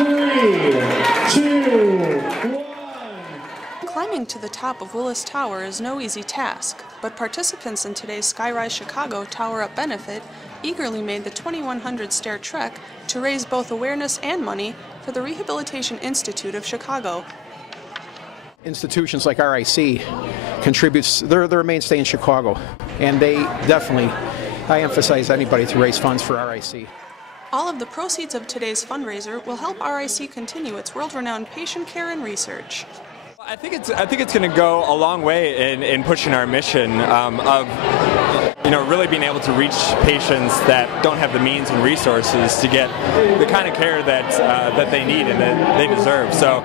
3, 2, 1. Climbing to the top of Willis Tower is no easy task, but participants in today's SkyRise Chicago Tower Up benefit eagerly made the 2100 stair trek to raise both awareness and money for the Rehabilitation Institute of Chicago. Institutions like RIC contributes, they're a mainstay in Chicago, and they definitely, I emphasize anybody to raise funds for RIC. All of the proceeds of today's fundraiser will help RIC continue its world-renowned patient care and research. I think it's going to go a long way in pushing our mission of really being able to reach patients that don't have the means and resources to get the kind of care that they need and that they deserve. So.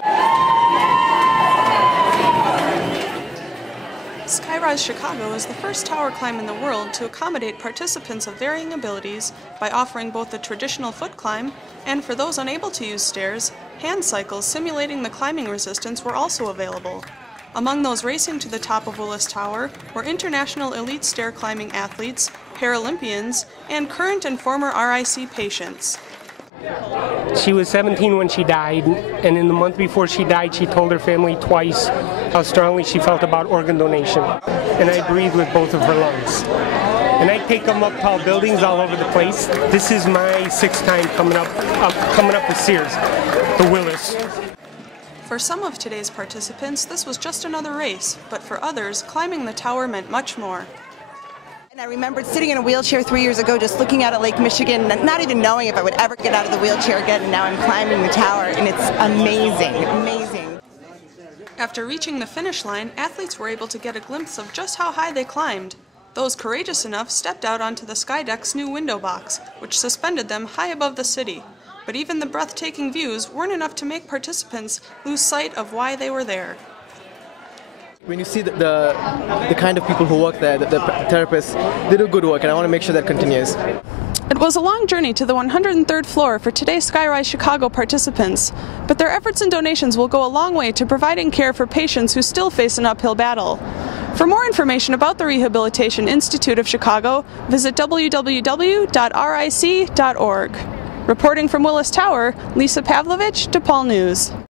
SkyRise Chicago is the first tower climb in the world to accommodate participants of varying abilities by offering both a traditional foot climb and, for those unable to use stairs, hand cycles simulating the climbing resistance were also available. Among those racing to the top of Willis Tower were international elite stair climbing athletes, Paralympians, and current and former RIC patients. She was 17 when she died, and in the month before she died, she told her family twice how strongly she felt about organ donation. And I breathed with both of her lungs. And I take them up tall buildings all over the place. This is my sixth time coming up the Sears, the Willis. For some of today's participants, this was just another race, but for others, climbing the tower meant much more. And I remembered sitting in a wheelchair 3 years ago, just looking out at Lake Michigan, not even knowing if I would ever get out of the wheelchair again, and now I'm climbing the tower, and it's amazing, amazing. After reaching the finish line, athletes were able to get a glimpse of just how high they climbed. Those courageous enough stepped out onto the Skydeck's new window box, which suspended them high above the city. But even the breathtaking views weren't enough to make participants lose sight of why they were there. When you see the kind of people who work there, the therapists, they do good work, and I want to make sure that continues. It was a long journey to the 103rd floor for today's SkyRise Chicago participants, but their efforts and donations will go a long way to providing care for patients who still face an uphill battle. For more information about the Rehabilitation Institute of Chicago, visit www.ric.org. Reporting from Willis Tower, Lisa Pavlovich, DePaul News.